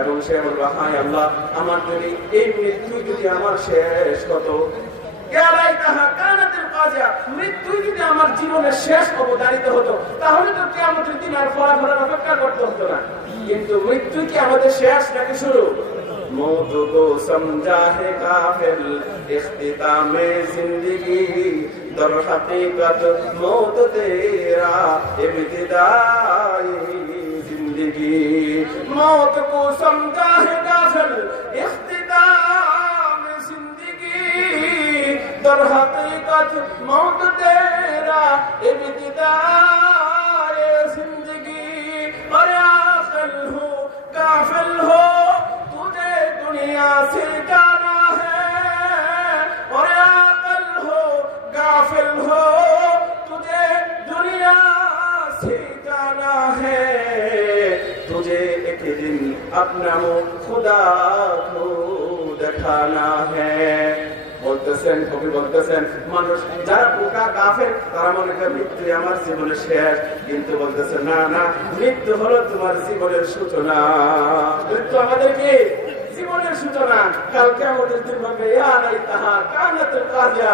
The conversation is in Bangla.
এবং সে বলবে, হায় আল্লাহ, আমার যদি এই মৃত্যু যদি আমার শেষ হতো, মৃত্যু যদি আমার জীবনের শেষ অবদারিত হতো, তাহলে তো কিয়ামতের দিন আর ফলাফলের অপেক্ষা করতে হতো না। কিন্তু মৃত্যু কি আমাদের শেষ নাকি শুরু? मौत को समझा है काफिर इख्तितामे जिंदगी दर हकीकत मौत तेरा इब्तिदाई जिंदगी मौत को समझा है काफिर इख्तितामे जिंदगी दर हकीकत मौत तेरा इब्तिदाई जिंदगी और आखिर हो काफिर हो दुनिया से जाना है और आकल हो गाफिल हो तुझे दुनिया से जाना है तुझे एक दिन अपना मुँह खुदा को दिखाना है। বলতেছেন কবি বলতেছেন, মানুষ যারা বোকা কাফের তারা মনে করে মৃত্যু আমার জীবনের শেষ, কিন্তু বলতেছে না না, মৃত্যু হলো তোমার জীবনের সূচনা। মৃত্যু আমাদের কি জীবনের সূচনা। কালকে আমাদের দিন হবে, ইয়া লাইতাহা কানাতুল কাযিয়া।